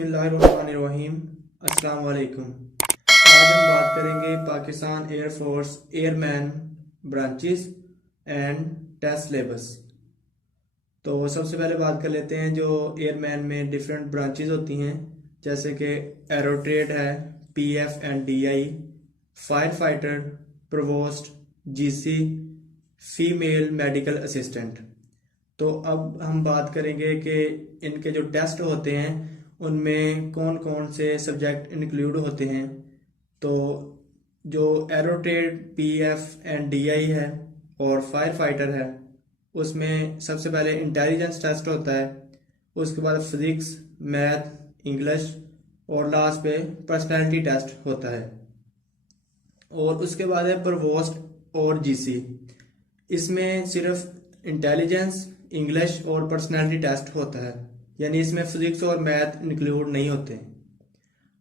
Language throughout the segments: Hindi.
बिस्मिल्लाहिर्रहमानिर्रहीम। अस्सलाम वालेकुम। आज हम बात करेंगे Pakistan air force airman branches and test syllabus. तो सबसे पहले बात कर लेते हैं जो एयरमैन में डिफरेंट ब्रांचेस होती हैं, जैसे कि एरोट्रेड है, PF and DI, fire fighter, provost, GC, female medical assistant. तो अब हम बात करेंगे कि इनके जो टेस्ट होते हैं उनमें कौन कौन से सब्जेक्ट इंक्लूड होते हैं। तो जो एरोट्रेड, पीएफ एंड डीआई है और फायर फाइटर है, उसमें सबसे पहले इंटेलिजेंस टेस्ट होता है, उसके बाद फिजिक्स, मैथ, इंग्लिश और लास्ट पे पर्सनैलिटी टेस्ट होता है। और उसके बाद है प्रोवोस्ट और जीसी। इसमें सिर्फ इंटेलिजेंस, इंग्लिश और पर्सनैलिटी टेस्ट होता है, यानी इसमें फिजिक्स और मैथ इंक्लूड नहीं होते।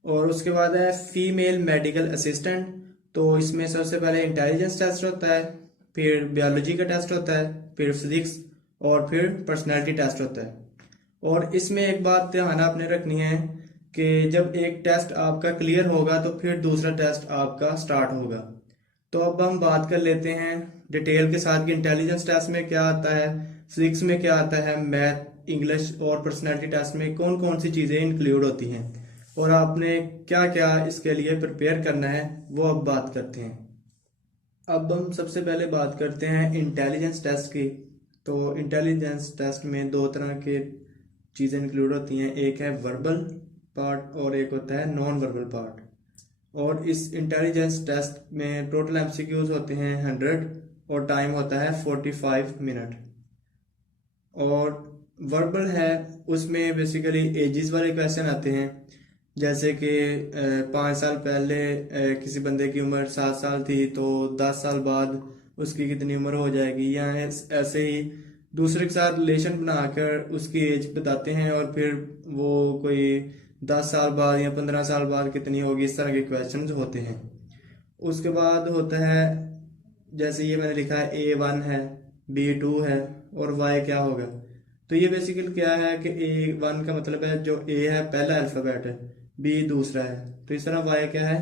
और उसके बाद है फीमेल मेडिकल असिस्टेंट। तो इसमें सबसे पहले इंटेलिजेंस टेस्ट होता है, फिर बायोलॉजी का टेस्ट होता है, फिर फिजिक्स और फिर पर्सनैलिटी टेस्ट होता है। और इसमें एक बात ध्यान आपने रखनी है कि जब एक टेस्ट आपका क्लियर होगा तो फिर दूसरा टेस्ट आपका स्टार्ट होगा। तो अब हम बात कर लेते हैं डिटेल के साथ कि इंटेलिजेंस टेस्ट में क्या आता है, फिजिक्स में क्या आता है, मैथ, इंग्लिश और पर्सनैलिटी टेस्ट में कौन कौन सी चीज़ें इंक्लूड होती हैं और आपने क्या क्या इसके लिए प्रिपेयर करना है, वो अब बात करते हैं। अब हम सबसे पहले बात करते हैं इंटेलिजेंस टेस्ट की। तो इंटेलिजेंस टेस्ट में दो तरह के चीज़ें इंक्लूड होती हैं, एक है वर्बल पार्ट और एक होता है नॉन वर्बल पार्ट। और इस इंटेलिजेंस टेस्ट में टोटल एमसीक्यूज होते हैं 100 और टाइम होता है 45 मिनट। और वर्बल है, उसमें बेसिकली एजिस वाले क्वेश्चन आते हैं, जैसे कि 5 साल पहले किसी बंदे की उम्र 7 साल थी तो 10 साल बाद उसकी कितनी उम्र हो जाएगी, या ऐसे ही दूसरे के साथ रिलेशन बनाकर उसकी एज बताते हैं और फिर वो कोई 10 साल बाद या 15 साल बाद कितनी होगी, इस तरह के क्वेश्चन होते हैं। उसके बाद होता है, जैसे ये मैंने लिखा है A1 है, B2 है और Y क्या होगा। तो ये बेसिकली क्या है कि A1 का मतलब है जो A है पहला अल्फ़ाबेट है, B दूसरा है, तो इस तरह Y क्या है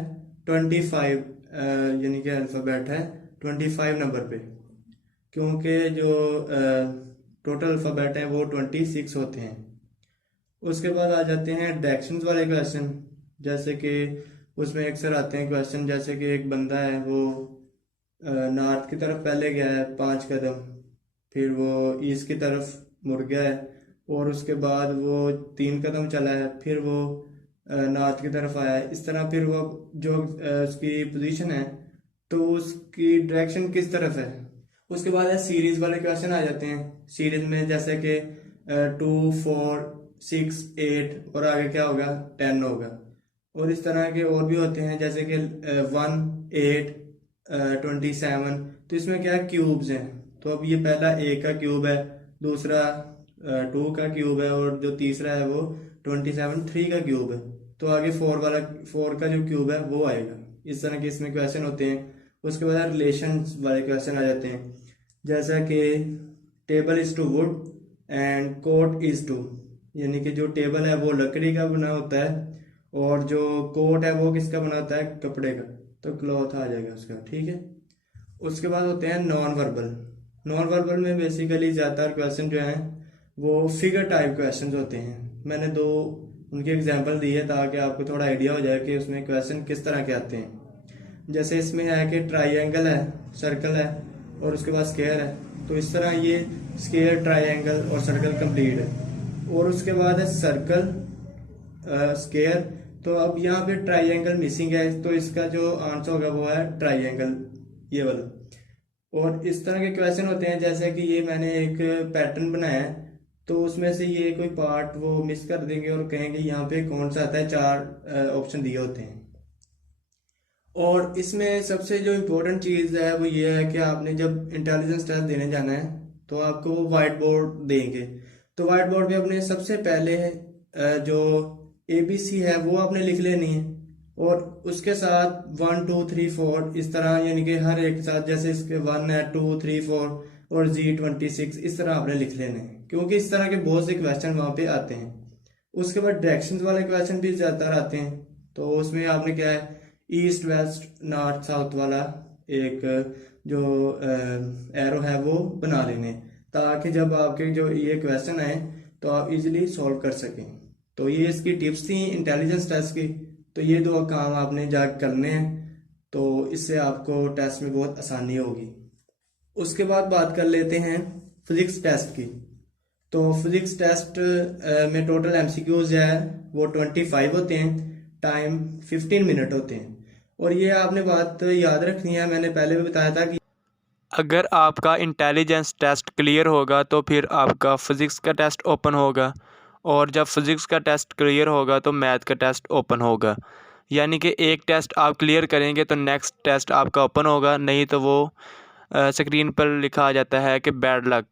25, यानी कि अल्फ़ाबेट है 25 नंबर पे, क्योंकि जो टोटल अल्फ़ाबेट है वो 26 होते हैं। उसके बाद आ जाते हैं डायरेक्शंस वाले क्वेश्चन, जैसे कि उसमें अक्सर आते हैं क्वेश्चन, जैसे कि एक बंदा है वो नॉर्थ की तरफ पहले गया है 5 कदम, फिर वो ईस्ट की तरफ मुड़ गया है और उसके बाद वो 3 कदम चला है, फिर वो नॉर्थ की तरफ आया है। इस तरह फिर वो जो उसकी पोजीशन है तो उसकी डायरेक्शन किस तरफ है। उसके बाद है सीरीज वाले क्वेश्चन आ जाते हैं। सीरीज में जैसे कि 2, 4, 6, 8 और आगे क्या होगा 10 होगा। और इस तरह के और भी होते हैं, जैसे कि 1, 8, 27। तो इसमें क्या है क्यूब्स हैं। तो अब ये पहला A का क्यूब है, दूसरा 2 का क्यूब है और जो तीसरा है वो 27 3 का क्यूब है। तो आगे 4 का जो क्यूब है वो आएगा। इस तरह के इसमें क्वेश्चन होते हैं। उसके बाद रिलेशन वाले क्वेश्चन आ जाते हैं, जैसा कि table is to wood and coat is to, यानी कि जो टेबल है वो लकड़ी का बना होता है और जो कोट है वो किसका बना होता है कपड़े का, तो क्लॉथ आ जाएगा उसका, ठीक है। उसके बाद होते हैं नॉन वर्बल। नॉन वर्बल में बेसिकली ज़्यादातर क्वेश्चन जो हैं वो फिगर टाइप क्वेश्चन होते हैं। मैंने दो उनके एग्जांपल दिए ताकि आपको थोड़ा आइडिया हो जाए कि उसमें क्वेश्चन किस तरह के आते हैं। जैसे इसमें है कि ट्राइंगल है, सर्कल है और उसके बाद स्क्वायर है, तो इस तरह ये स्क्वायर, ट्राइंगल और सर्कल कंप्लीट है। और उसके बाद है सर्कल, स्क्वायर। तो अब यहाँ पे ट्राइंगल मिसिंग है, तो इसका जो आंसर होगा वो है ट्राइंगल, ये वाला। और इस तरह के क्वेश्चन होते हैं, जैसे कि ये मैंने एक पैटर्न बनाया है, तो उसमें से ये कोई पार्ट वो मिस कर देंगे और कहेंगे यहाँ पे कौन सा आता है, 4 ऑप्शन दिए होते हैं। और इसमें सबसे जो इम्पोर्टेंट चीज़ है वो ये है कि आपने जब इंटेलिजेंस टेस्ट देने जाना है तो आपको वो वाइट बोर्ड देंगे। तो वाइट बोर्ड पे अपने सबसे पहले जो ABC है वो आपने लिख लेनी है और उसके साथ 1, 2, 3, 4 इस तरह, यानी कि हर एक के साथ, जैसे इसके 1 है, 2, 3, 4 और G26 इस तरह आपने लिख लेने हैं, क्योंकि इस तरह के बहुत से क्वेश्चन वहाँ पे आते हैं। उसके बाद डायरेक्शंस वाले क्वेश्चन भी ज़्यादातर आते हैं, तो उसमें आपने क्या है, ईस्ट वेस्ट नॉर्थ साउथ वाला एक जो एरो है वो बना लेने, ताकि जब आपके जो ये क्वेश्चन आए तो आप इजीली सॉल्व कर सकें। तो ये इसकी टिप्स थी इंटेलिजेंस टेस्ट की। तो ये दो काम आपने जाकर करने हैं, तो इससे आपको टेस्ट में बहुत आसानी होगी। उसके बाद बात कर लेते हैं फिजिक्स टेस्ट की। तो फिजिक्स टेस्ट में टोटल एमसीक्यूज है वो 25 होते हैं, टाइम 15 मिनट होते हैं। और ये आपने बात याद रखनी है, मैंने पहले भी बताया था कि अगर आपका इंटेलिजेंस टेस्ट क्लियर होगा तो फिर आपका फ़िज़िक्स का टेस्ट ओपन होगा, और जब फ़िज़िक्स का टेस्ट क्लियर होगा तो मैथ का टेस्ट ओपन होगा। यानी कि एक टेस्ट आप क्लियर करेंगे तो नेक्स्ट टेस्ट आपका ओपन होगा, नहीं तो वो स्क्रीन पर लिखा आ जाता है कि बैड लक।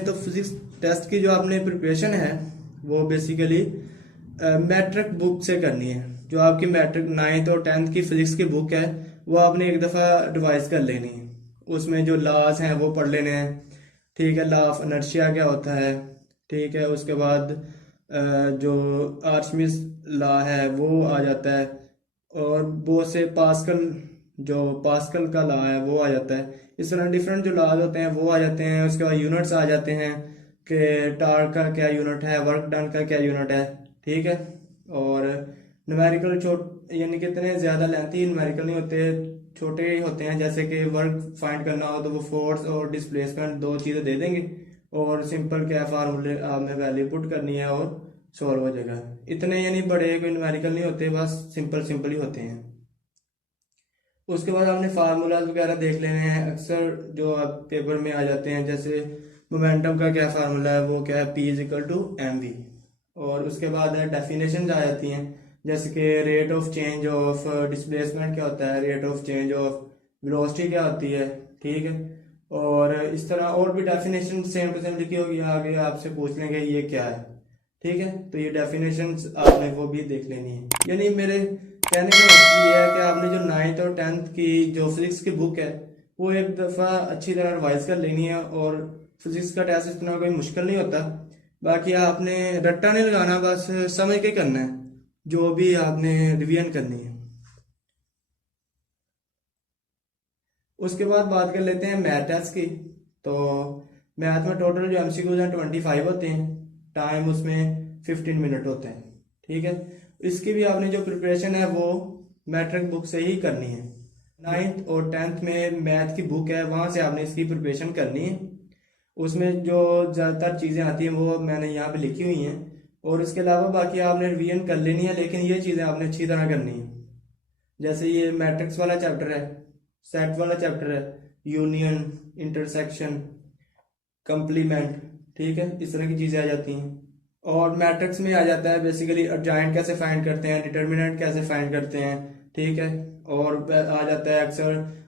तो फिजिक्स टेस्ट की जो आपने प्रिपरेशन है वो बेसिकली मैट्रिक बुक से करनी है। जो आपकी मैट्रिक 9th और 10th की फिजिक्स की बुक है वो आपने एक दफ़ा रिवाइज कर लेनी है। उसमें जो लॉज हैं वो पढ़ लेने हैं, ठीक है। लॉ ऑफ इनर्शिया क्या होता है, ठीक है। उसके बाद जो आर्चमिस लॉ है वो आ जाता है, और बहुत से पास्कल, जो पास्कल का लॉ है वो आ जाता है। इस तरह डिफरेंट जो लॉज होते हैं वो आ जाते हैं। उसके बाद यूनिट्स आ जाते हैं कि टार्क का क्या यूनिट है, वर्क डन का क्या यूनिट है, ठीक है। और न्यूमेरिकल यानी कि इतने ज़्यादा लेंथी न्यूमेरिकल नहीं होते, छोटे ही होते हैं। जैसे कि वर्क फाइंड करना हो तो वो फोर्स और डिस्प्लेसमेंट दो चीज़ें दे देंगे, और सिंपल क्या फार्मूले आपने वैल्यू पुट करनी है और सॉल्व हो जाएगा। इतने यानी बड़े कोई न्यूमेरिकल नहीं होते, बस सिंपल सिंपल ही होते हैं। उसके बाद आपने फार्मूलाज वगैरह देख लेने हैं, अक्सर जो आप पेपर में आ जाते हैं। जैसे मोमेंटम का क्या फार्मूला है, वो क्या है, P is equal to mv। और उसके बाद डेफिनेशन आ जाती हैं, जैसे कि rate of change of displacement क्या होता है, rate of change of velocity क्या होती है, ठीक है। और इस तरह और भी डेफिनेशन सेम टू सेम लिखी होगी, आगे आपसे पूछ लेंगे ये क्या है, ठीक है। तो ये डेफिनेशंस आपने वो भी देख लेनी है। यानी मेरे कहने का मतलब ये है कि आपने जो 9th और 10th की जो फिजिक्स की बुक है वो एक दफ़ा अच्छी तरह रिवाइज कर लेनी है। और फिजिक्स का टेस्ट इतना कोई मुश्किल नहीं होता, बाकी आपने रट्टा नहीं लगाना, बस समझ के करना है जो भी आपने रिवीजन करनी है। उसके बाद बात कर लेते हैं मैथ टेस्ट की। तो मैथ में टोटल जो एमसीक्यूज हैं 25 होते हैं, टाइम उसमें 15 मिनट होते हैं, ठीक है। इसकी भी आपने जो प्रिपरेशन है वो मैट्रिक बुक से ही करनी है। 9th और 10th में मैथ की बुक है, वहाँ से आपने इसकी प्रिपरेशन करनी है। उसमें जो ज़्यादातर चीज़ें आती हैं वो मैंने यहाँ पे लिखी हुई हैं, और इसके अलावा बाकी आपने रिवीजन कर लेनी है, लेकिन ये चीज़ें आपने अच्छी तरह करनी है। जैसे ये मैट्रिक्स वाला चैप्टर है, सेट वाला चैप्टर है, यूनियन, इंटरसेक्शन, कंप्लीमेंट, ठीक है। इस तरह की चीज़ें आ जाती हैं। और मैट्रिक्स में आ जाता है बेसिकली एडजॉइंट कैसे फाइंड करते हैं, डिटर्मिनेंट कैसे फाइंड करते हैं, ठीक है। और आ जाता है अक्सर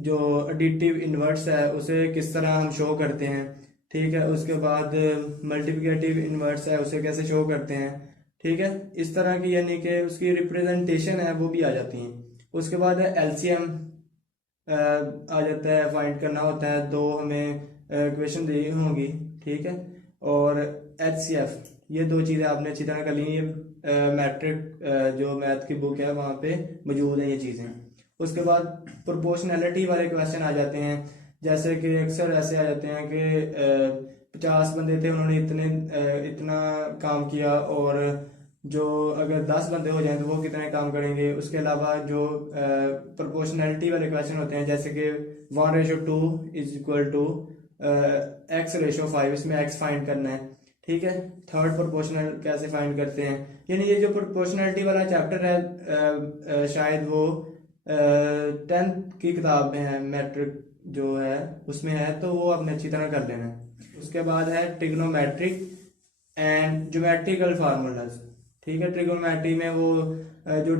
जो एडिटिव इन्वर्स है उसे किस तरह हम शो करते हैं, ठीक है। उसके बाद मल्टीप्लिकेटिव इन्वर्स है उसे कैसे शो करते हैं, ठीक है। इस तरह की यानी कि उसकी रिप्रेजेंटेशन है वो भी आ जाती हैं। उसके बाद है एलसीएम आ जाता है, फाइंड करना होता है, दो हमें इक्वेशन दी होंगी, ठीक है। और एचसीएफ, ये दो चीज़ें आपने अच्छी तरह कर ली। ये मैट्रिक जो मैथ की बुक है वहाँ पे मौजूद है ये चीज़ें। उसके बाद प्रोपोर्शनैलिटी वाले क्वेश्चन आ जाते हैं, जैसे कि अक्सर ऐसे आ जाते हैं कि 50 बंदे थे, उन्होंने इतना काम किया, और जो अगर 10 बंदे हो जाएं तो वो कितने काम करेंगे। उसके अलावा जो प्रोपोर्शनैलिटी वाले क्वेश्चन होते हैं, जैसे कि 1:2 इज इक्वल टू x/5, इसमें x फाइंड करना है, ठीक है। थर्ड प्रोपोर्शनल कैसे फाइंड करते हैं, यानी ये जो प्रोपोर्शनैलिटी वाला चैप्टर है शायद वो 10th की किताब में है, मैट्रिक जो है उसमें है, तो वो आपने अच्छी तरह कर लेना है। उसके बाद है ट्रिग्नोमेट्रिक एंड ज्योमेट्रिकल फार्मूलाज, ठीक है। ट्रिग्नोमेट्री में वो जो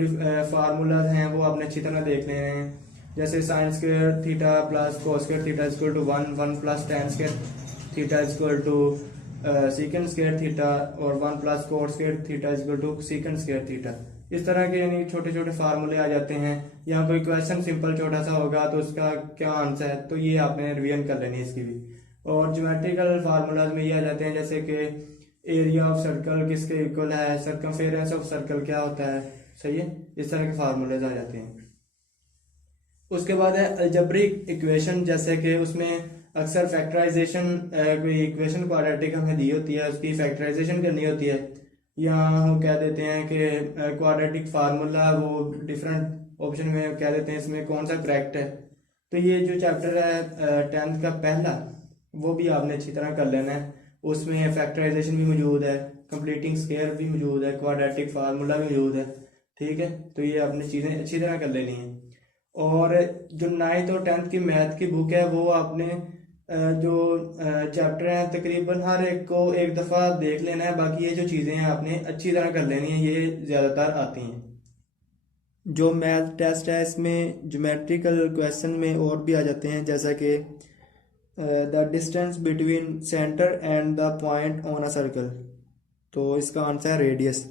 फार्मूलाज हैं वो आपने अच्छी तरह देख लेने हैं, जैसे sine square theta plus cos square theta is equal to 1 plus tan square theta is equal to secant square theta, और 1 plus cos square theta is equal to secant square theta. इस तरह के यानी छोटे छोटे फार्मूले आ जाते हैं, या कोई क्वेश्चन सिंपल छोटा सा होगा तो उसका क्या आंसर है, तो ये आपने रिवीजन कर लेनी है इसकी भी। और ज्योमेट्रिकल फार्मूलाज में ये आ जाते हैं, जैसे कि एरिया ऑफ सर्कल किसके इक्वल है, सर्कमफेरेंस ऑफ सर्कल क्या होता है, सही है। इस तरह के फार्मूलेज आ जाते हैं। उसके बाद है अलजेब्रिक इक्वेशन, जैसे कि उसमें अक्सर फैक्टराइजेशन, कोई इक्वेशन क्वाड्रेटिक हमें दी होती है, उसकी फैक्टराइजेशन करनी होती है, या हम कह देते हैं कि क्वाड्रेटिक फार्मूला वो डिफरेंट ऑप्शन में कह देते हैं इसमें कौन सा करेक्ट है। तो ये जो चैप्टर है 10th का पहला, वो भी आपने अच्छी तरह कर लेना है। उसमें फैक्टराइजेशन भी मौजूद है, कंप्लीटिंग स्केयर भी मौजूद है, क्वाड्रेटिक फार्मूला भी मौजूद है, ठीक है। तो ये आपने चीज़ें अच्छी तरह कर लेनी है। और जो 9th और 10th की मैथ की बुक है वो आपने जो चैप्टर हैं तकरीबन हर एक को एक दफ़ा देख लेना है। बाकी ये जो चीज़ें हैं आपने अच्छी तरह कर लेनी है, ये ज़्यादातर आती हैं। जो मैथ टेस्ट है इसमें ज्योमेट्रिकल क्वेश्चन में और भी आ जाते हैं, जैसा कि the distance between centre and the point on a circle, तो इसका आंसर है रेडियस।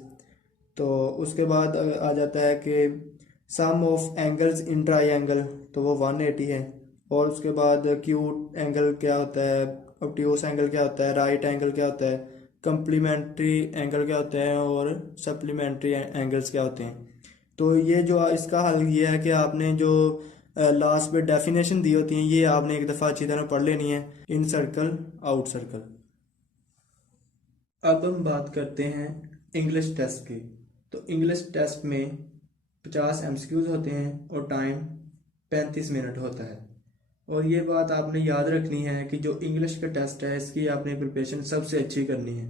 तो उसके बाद आ जाता है कि सम ऑफ एंगल्स इन ट्राइंगल, तो वो 180 है। और उसके बाद एक्यूट एंगल क्या होता है, ऑब्ट्यूस एंगल क्या होता है, राइट एंगल क्या होता है, कंप्लीमेंट्री एंगल क्या होते हैं, और सप्लीमेंट्री एंगल्स क्या होते हैं। तो ये जो इसका हल ये है कि आपने जो लास्ट में डेफिनेशन दी होती है ये आपने एक दफ़ा अच्छी तरह पढ़ लेनी है, इन सर्कल आउट सर्कल। अब हम बात करते हैं इंग्लिश टेस्ट की। तो इंग्लिश टेस्ट में 50 एमसीक्यूज होते हैं और टाइम 35 मिनट होता है। और ये बात आपने याद रखनी है कि जो इंग्लिश का टेस्ट है इसकी आपने प्रिपरेशन सबसे अच्छी करनी है,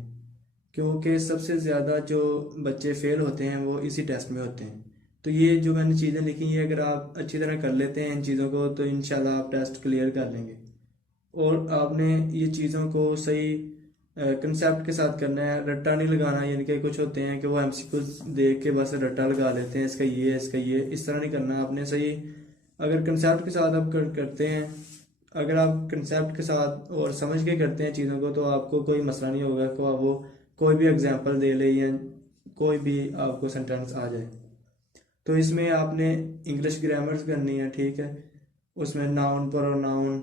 क्योंकि सबसे ज़्यादा जो बच्चे फेल होते हैं वो इसी टेस्ट में होते हैं। तो ये जो मैंने चीज़ें लिखी हैं अगर आप अच्छी तरह कर लेते हैं इन चीज़ों को तो इंशाल्लाह आप टेस्ट क्लियर कर लेंगे। और आपने ये चीज़ों को सही कंसेप्ट के साथ करना है, रट्टा नहीं लगाना। यानी कि कुछ होते हैं कि वो एमसीक्यू देख के बस रट्टा लगा लेते हैं, इसका ये इसका ये, इस तरह नहीं करना आपने। सही अगर कंसेप्ट के साथ आप करते हैं, अगर आप कंसेप्ट के साथ और समझ के करते हैं चीज़ों को, तो आपको कोई मसला नहीं होगा कि वो कोई भी एग्जांपल दे ले या कोई भी आपको सेंटेंस आ जाए। तो इसमें आपने इंग्लिश ग्रामर्स करनी है, ठीक है। उसमें नाउन प्रोनाउन,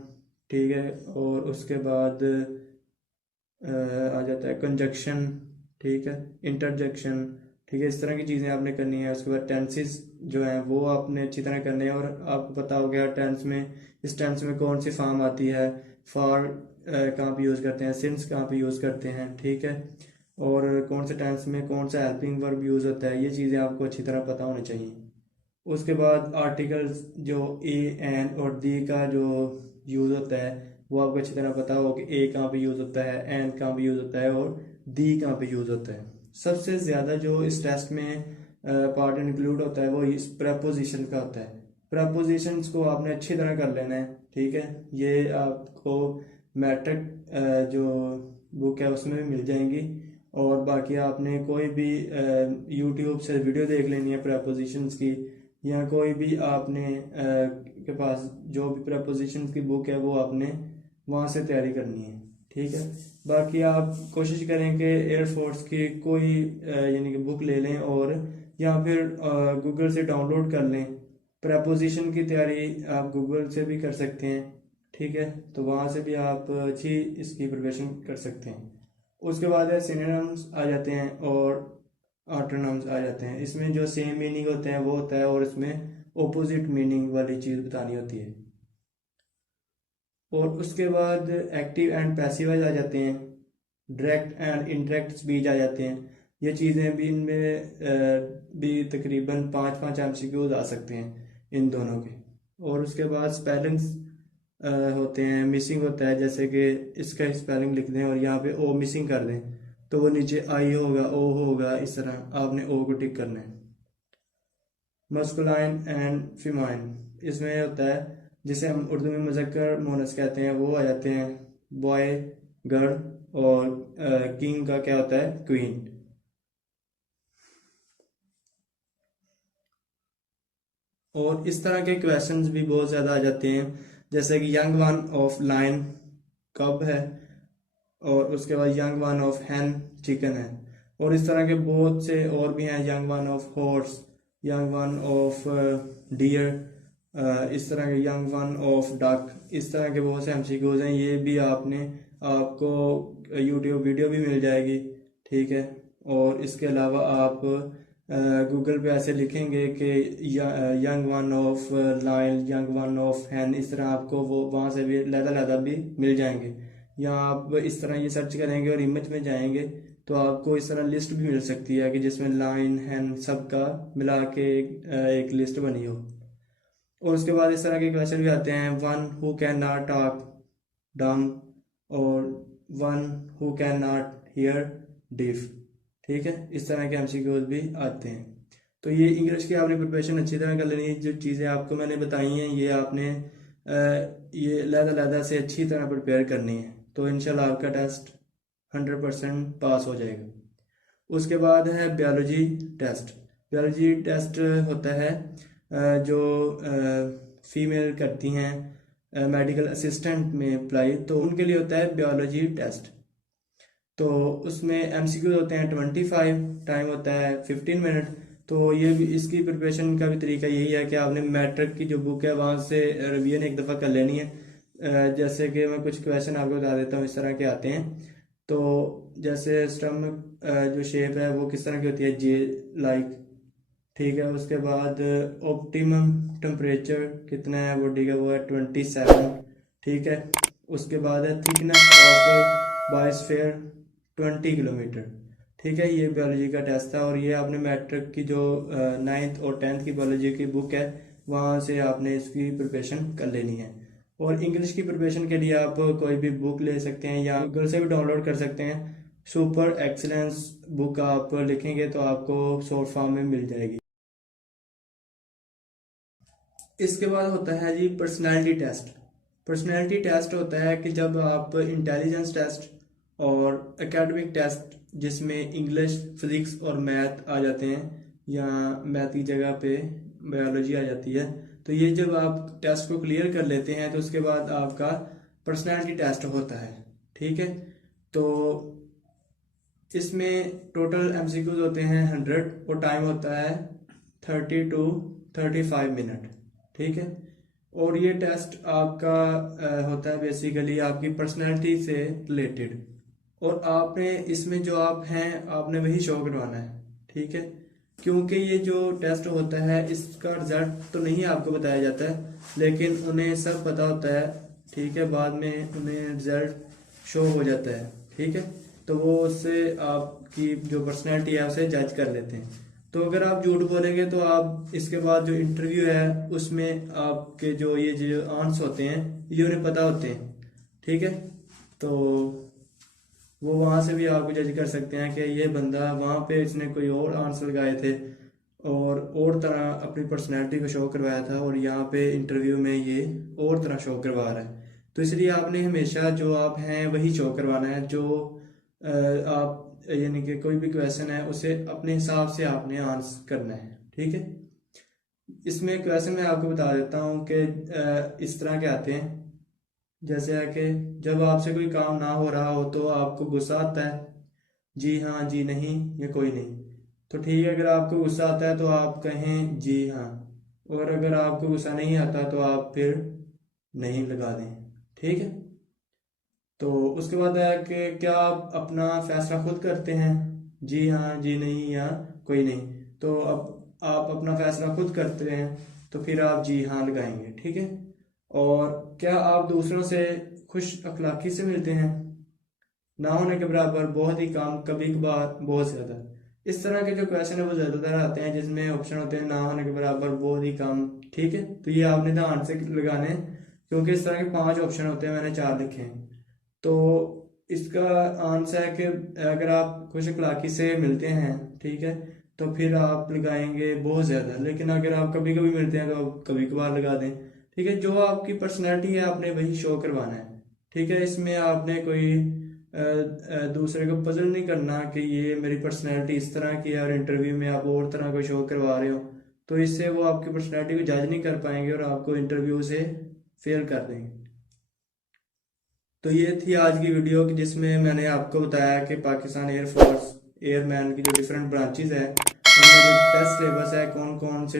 ठीक है। और उसके बाद आ जाता है कंजक्शन, ठीक है, इंटरजेक्शन, ठीक है। इस तरह की चीज़ें आपने करनी है। उसके बाद टेंसेस जो हैं वो आपने अच्छी तरह करने हैं। और आपको पता हो गया टेंस में, इस टेंस में कौन सी फॉर्म आती है, फॉर कहाँ पे यूज़ करते हैं, सिंस कहाँ पे यूज़ करते हैं, ठीक है। और कौन से टेंस में कौन सा हेल्पिंग वर्ब यूज़ होता है, ये चीज़ें आपको अच्छी तरह पता होनी चाहिए। उसके बाद आर्टिकल्स जो ए एन और दी का जो यूज़ होता है वो आपको अच्छी तरह पता हो कि ए कहाँ पे यूज़ होता है, एन कहाँ पे यूज़ होता है, और दी कहाँ पे यूज़ होता है। सबसे ज़्यादा जो इस टेस्ट में पार्ट इंक्लूड होता है वो इस प्रपोजिशन का होता है। प्रपोजिशंस को आपने अच्छी तरह कर लेना है, ठीक है। ये आपको मैट्रिक जो बुक है उसमें भी मिल जाएंगी। और बाकी आपने कोई भी यूट्यूब से वीडियो देख लेनी है प्रपोजिशंस की, या कोई भी आपने के पास जो भी प्रपोजिशंस की बुक है वो आपने वहाँ से तैयारी करनी है, ठीक है। बाकी आप कोशिश करें कि एयरफोर्स की कोई यानी कि बुक ले लें, और या फिर गूगल से डाउनलोड कर लें। प्रपोजिशन की तैयारी आप गूगल से भी कर सकते हैं, ठीक है। तो वहाँ से भी आप अच्छी इसकी प्रिपरेशन कर सकते हैं। उसके बाद है सिनोनिम्स आ जाते हैं और ऑन्टोनिम्स आ जाते हैं। इसमें जो सेम मीनिंग होते हैं वो होता है, और इसमें ओपोजिट मीनिंग वाली चीज़ बतानी होती है। और उसके बाद एक्टिव एंड पैसिवाइज आ जाते हैं, डायरेक्ट एंड इनडायरेक्ट स्पीच आ जाते हैं। ये चीज़ें भी इनमें भी तकरीबन 5-5 एमसीक्यूज आ सकते हैं इन दोनों के। और उसके बाद स्पेलिंग्स होते हैं, मिसिंग होता है, जैसे कि इसका स्पेलिंग लिख दें और यहाँ पे ओ मिसिंग कर दें तो वो नीचे आई होगा, ओ होगा, इस तरह आपने ओ को टिक करना है। मस्कुलाइन एंड फीमाइन इसमें होता है, जिसे हम उर्दू में मुज़क्कर मोनस कहते हैं, वो आ जाते हैं बॉय गर्ल। और किंग का क्या होता है, क्वीन। और इस तरह के क्वेश्चंस भी बहुत ज़्यादा आ जाते हैं, जैसे कि यंग वन ऑफ लायन कब है, और उसके बाद young one of hen chicken है। और इस तरह के बहुत से और भी हैं, young one of horse, young one of dear, इस तरह के यंग वन ऑफ डक, इस तरह के बहुत से एमसीक्यूज हैं। ये भी आपको यूट्यूब वीडियो भी मिल जाएगी, ठीक है। और इसके अलावा आप गूगल पे ऐसे लिखेंगे कि young one of line, young one of हैन, इस तरह आपको वो वहाँ से भी लहदा भी मिल जाएंगे। या आप इस तरह ये सर्च करेंगे और इमेज में जाएंगे तो आपको इस तरह लिस्ट भी मिल सकती है कि जिसमें लाइन हैन सबका मिला के एक लिस्ट बनी हो। और उसके बाद इस तरह के क्वेश्चन भी आते हैं, one who can not talk डम, और one who can not here deaf. ठीक है, इस तरह के एमसीक्यूज भी आते हैं। तो ये इंग्लिश की आपने प्रिपरेशन अच्छी तरह कर लेनी है। जो चीज़ें आपको मैंने बताई हैं ये आपने ये लहदा से अच्छी तरह प्रिपेयर करनी है, तो इंशाल्लाह आपका टेस्ट 100% पास हो जाएगा। उसके बाद है बायोलॉजी टेस्ट। बायोलॉजी टेस्ट होता है जो फीमेल करती हैं मेडिकल असिस्टेंट में अप्लाई, तो उनके लिए होता है बायोलॉजी टेस्ट। तो उसमें एमसीक्यू होते हैं 25, टाइम होता है 15 मिनट। तो ये भी इसकी प्रिपरेशन का भी तरीका यही है कि आपने मैट्रिक की जो बुक है वहाँ से रिवीजन एक दफ़ा कर लेनी है। जैसे कि मैं कुछ क्वेश्चन आपको बता देता हूँ, इस तरह के आते हैं। तो जैसे स्टमक जो शेप है वो किस तरह की होती है, जे लाइक। ठीक है, उसके बाद ऑप्टिमम टेम्परेचर कितना है बॉडी का, वो है 27। ठीक है, उसके बाद है थिकनेस ऑफ बायोस्फीयर 20 किलोमीटर। ठीक है, ये बायोलॉजी का टेस्ट था और ये आपने मैट्रिक की जो 9th और 10th की बायोलॉजी की बुक है वहाँ से आपने इसकी प्रिपरेशन कर लेनी है। और इंग्लिश की प्रिपरेशन के लिए आप कोई भी बुक ले सकते हैं या गूगल से भी डाउनलोड कर सकते हैं। सुपर एक्सीलेंस बुक आप लिखेंगे तो आपको शॉर्ट फॉर्म में मिल जाएगी। इसके बाद होता है जी पर्सनैलिटी टेस्ट। पर्सनैलिटी टेस्ट होता है कि जब आप इंटेलिजेंस टेस्ट और एकेडमिक टेस्ट जिसमें इंग्लिश, फिजिक्स और मैथ आ जाते हैं या मैथ की जगह पे बायोलॉजी आ जाती है, तो ये जब आप टेस्ट को क्लियर कर लेते हैं तो उसके बाद आपका पर्सनैलिटी टेस्ट होता है। ठीक है, तो इसमें टोटल एमसीक्यूज होते हैं 100 और टाइम होता है 30 to 35 मिनट। ठीक है, और ये टेस्ट आपका होता है बेसिकली आपकी पर्सनैलिटी से रिलेटेड, और आपने इसमें जो आप हैं आपने वही शो करवाना है। ठीक है, क्योंकि ये जो टेस्ट होता है इसका रिजल्ट तो नहीं आपको बताया जाता है, लेकिन उन्हें सब पता होता है। ठीक है, बाद में उन्हें रिजल्ट शो हो जाता है। ठीक है, तो वो उससे आपकी जो पर्सनैलिटी है उसे जज कर लेते हैं। तो अगर आप झूठ बोलेंगे तो आप इसके बाद जो इंटरव्यू है उसमें आपके जो ये जो आंसर होते हैं ये उन्हें पता होते हैं। ठीक है, तो वो वहाँ से भी आपको जज कर सकते हैं कि ये बंदा वहाँ पे इसने कोई और आंसर लगाए थे और तरह अपनी पर्सनैलिटी को शो करवाया था, और यहाँ पे इंटरव्यू में ये और तरह शो करवा रहा है। तो इसलिए आपने हमेशा जो आप हैं वही शो करवाना है। जो आप यानी कि कोई भी क्वेश्चन है उसे अपने हिसाब से आपने आंसर करना है। ठीक है, इसमें क्वेश्चन मैं आपको बता देता हूँ कि इस तरह के आते हैं, जैसे है कि जब आपसे कोई काम ना हो रहा हो तो आपको गुस्सा आता है, जी हाँ, जी नहीं, या कोई नहीं। तो ठीक है, अगर आपको गुस्सा आता है तो आप कहें जी हाँ, और अगर आपको गुस्सा नहीं आता तो आप फिर नहीं लगा दें। ठीक है, तो उसके बाद है कि क्या आप अपना फैसला खुद करते हैं, जी हाँ, जी नहीं, या कोई नहीं। तो अब आप अपना फैसला खुद करते हैं तो फिर आप जी हाँ लगाएंगे। ठीक है, और क्या आप दूसरों से खुश अखलाकी से मिलते हैं, ना होने के बराबर, बहुत ही कम, कभी कभार, बहुत ज़्यादा। इस तरह के जो क्वेश्चन है वो ज़्यादातर आते हैं जिसमें ऑप्शन होते हैं ना होने के बराबर, बहुत ही कम। ठीक है, तो ये आपने ध्यान से लगाने हैं क्योंकि इस तरह के 5 ऑप्शन होते हैं, मैंने 4 लिखे हैं। तो इसका आंसर है कि अगर आप खुश अखलाकी से मिलते हैं, ठीक है, तो फिर आप लगाएंगे बहुत ज़्यादा। लेकिन अगर आप कभी कभी मिलते हैं तो आप कभी कभार लगा दें। ठीक है, जो आपकी पर्सनैलिटी है आपने वही शो करवाना है। ठीक है, इसमें आपने कोई दूसरे को पजल नहीं करना कि ये मेरी पर्सनैलिटी इस तरह की है और इंटरव्यू में आप और तरह को शो करवा रहे हो, तो इससे वो आपकी पर्सनैलिटी को जज नहीं कर पाएंगे और आपको इंटरव्यू से फेल कर देंगे। तो ये थी आज की वीडियो जिसमें मैंने आपको बताया कि पाकिस्तान एयरफोर्स एयरमैन की जो डिफरेंट ब्रांचेस है उनमें जो टेस्ट सिलेबस है, कौन कौन से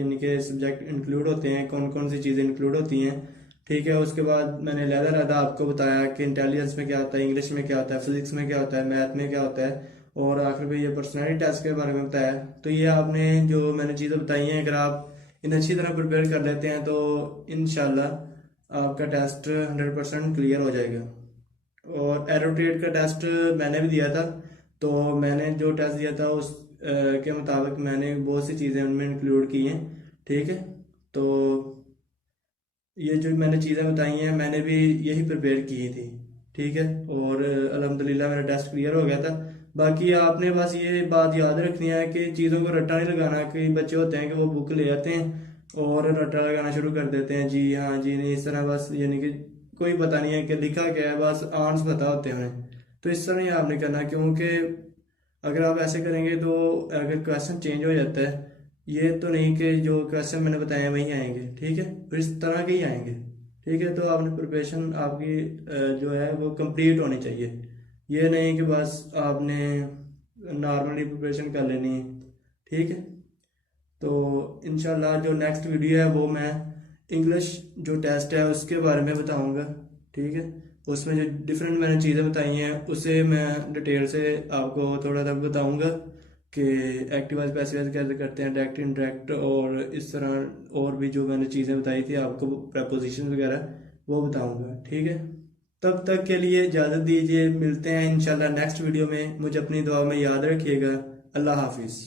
इनके सब्जेक्ट इंक्लूड होते हैं, कौन कौन सी चीज़ें इंक्लूड होती हैं। ठीक है, उसके बाद मैंने लहदा आपको बताया कि इंटेलिजेंस में क्या होता है, इंग्लिश में क्या होता है, फिजिक्स में क्या होता है, मैथ में क्या होता है। और आखिर में ये पर्सनैलिटी टेस्ट के बारे में बताया। तो ये आपने जो मैंने चीज़ें बताई हैं, अगर आप इन्हें अच्छी तरह प्रिपेयर कर लेते हैं तो इंशाल्लाह आपका टेस्ट 100% क्लियर हो जाएगा। और एरोट्रेड का टेस्ट मैंने भी दिया था, तो मैंने जो टेस्ट दिया था उस के मुताबिक मैंने बहुत सी चीज़ें उनमें इंक्लूड की हैं। ठीक है, तो ये जो मैंने चीज़ें बताई हैं मैंने भी यही प्रिपेयर की थी। ठीक है, और अल्हम्दुलिल्लाह मेरा टेस्ट क्लियर हो गया था। बाकी आपने बस ये बात याद रखनी है कि चीज़ों को रट्टा नहीं लगाना। कई बच्चे होते हैं कि वो बुक ले आते हैं और रट्टा लगाना शुरू कर देते हैं, जी हाँ जी नहीं, इस तरह बस, यानी कि कोई पता नहीं है कि लिखा क्या है, बस आंसर पता होते हैं उन्हें। तो इस तरह नहीं आपने करना, क्योंकि अगर आप ऐसे करेंगे तो अगर क्वेश्चन चेंज हो जाता है, ये तो नहीं कि जो क्वेश्चन मैंने बताए हैं वही आएंगे। ठीक है, तो इस तरह के ही आएंगे। ठीक है, तो आपने प्रिपरेशन आपकी जो है वो कंप्लीट होनी चाहिए। ये नहीं कि बस आपने नॉर्मली प्रिपरेशन कर लेनी है। ठीक है, तो इंशाल्लाह जो नेक्स्ट वीडियो है वो मैं इंग्लिश जो टेस्ट है उसके बारे में बताऊंगा। ठीक है, उसमें जो डिफरेंट मैंने चीज़ें बताई हैं उसे मैं डिटेल से आपको थोड़ा सा बताऊंगा कि एक्टिव वॉइस पैसिव वॉइस कैसे करते हैं, डायरेक्ट इनडायरेक्ट, और इस तरह और भी जो मैंने चीज़ें बताई थी आपको, प्रपोजिशन वगैरह वो बताऊंगा। ठीक है, तब तक के लिए इजाज़त दीजिए, मिलते हैं इंशाल्लाह नेक्स्ट वीडियो में। मुझे अपनी दुआ में याद रखिएगा। अल्लाह हाफिज़।